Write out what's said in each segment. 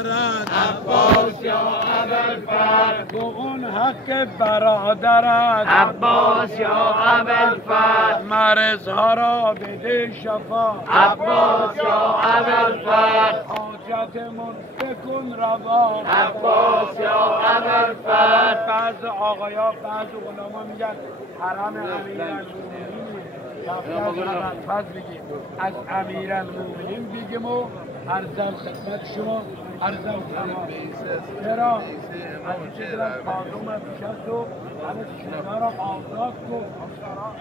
عباس یا ابوالفضل به اون حق برادرت عباس یا ابوالفضل مرضها را بده شفا عباس یا ابوالفضل حاجتمون بکن روا عباس یا ابوالفضل. بعض آقایا بعض علما میگن حرم امیرالمومنین ابوالفضل بگیم از امیرالمومنین بگیم و عرضم خدمت شما عرضم تمام چرا از چیز از کازم پیشست و همه شما را آزاد کن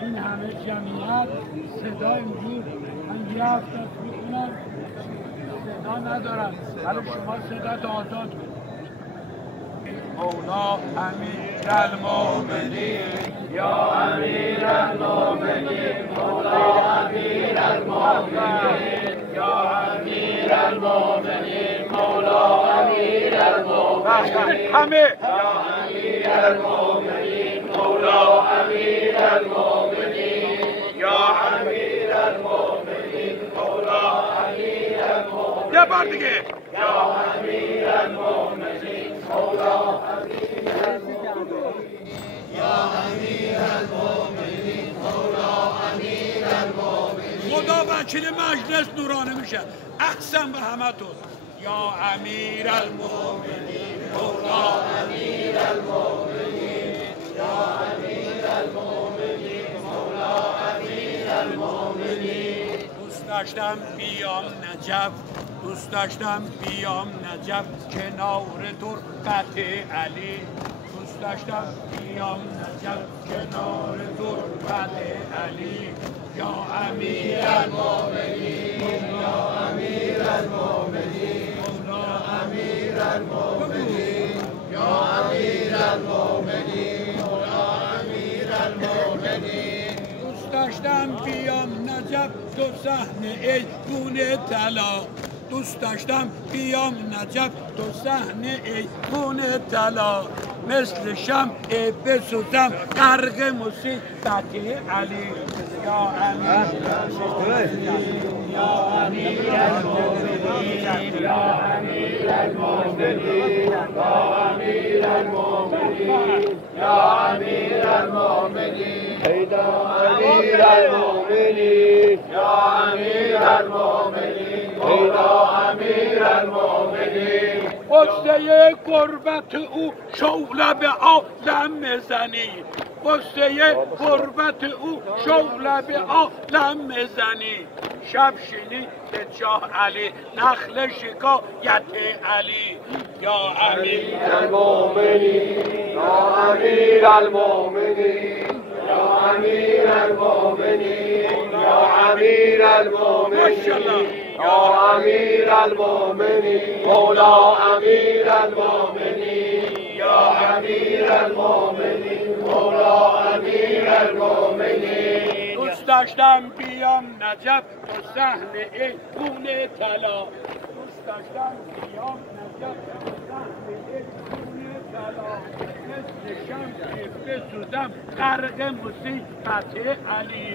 این همه جمعیت صدا اینجور من یه هفته میکنم صدا ندارم ولی شما صدا آزاد کن مولا امیرالمومنین یا امیرالمومنین مولا امیرالمومنین یا امیرالمومنین مولا امیرالمومنین همه یا امیرالمومنین مولا امیرالمومنین یا امیرالمومنین مولا امیرالمومنین. یه بار دیگه یا امیرالمومنین مولا خدا وکیل مجلس نورانه میشه احسن به همه تو یا امیرالمومنین مولا امیرالمومنین یا امیرالمومنین مولا امیرالمومنین. دوست داشتم بیام نجف دوست داشتم بیام نجف کنار تربت علی دوست داشتم بیام نجف کنار تربت علی یا امیرالمومنین یا امیرالمومنین مولا امیرالمومنین یا امیرالمومنین مولا امیرالمومنین. دوست داشتم بیام نجف دو صحنه ای گونه طلا دوست داشتم بیام نجف دو صحنه ای گونه طلا مثل شمع بسوزم غرق مصیبت علی یا امیرالمومنین یا امیرالمومنین یا امیرالمومنین یا امیرالمومنین یا امیرالمومنین یا امیرالمومنین یا امیرالمومنین مولا امیرالمومنین. قصه قربت او شعله به عالم میزنی قصه قربت او شعله به عالم میزنی شب شینی به جاه علی نخل شکایت علی یا امیرالمومنین یا امیرالمومنین یا امیرالمومنین یا امیرالمومنین یا امیرالمومنین مولا امیرالمومنین یا امیرالمومنین مولا امیرالمومنین. دوست داشتم بیام نجف تو صحنه ای گونه طلا دوست داشتم بیام نجف تو صحنه ای گونه طلا مثل شمع بسوزم غرق مصیبت علی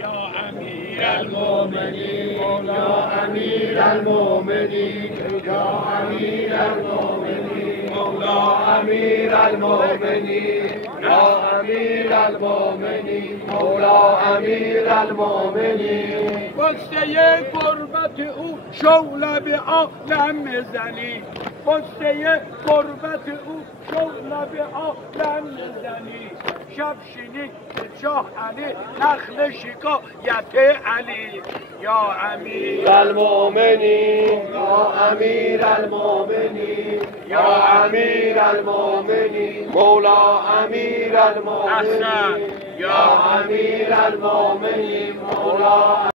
یا امیرالمومنین یا امیرالمومنین یا امیرالمومنین مولا امیرالمومنین یا امیرالمومنین مولا امیرالمومنین. قصه قربت او شعله به عالم میزنی قصه قربت او شعله به عالم میزنی شب شینی به جاه علی نخل شکایت علی یا امیرالمومنین یا امیرالمومنین یا امیرالمومنین مولا امیرالمومنین یا امیرالمومنین مولا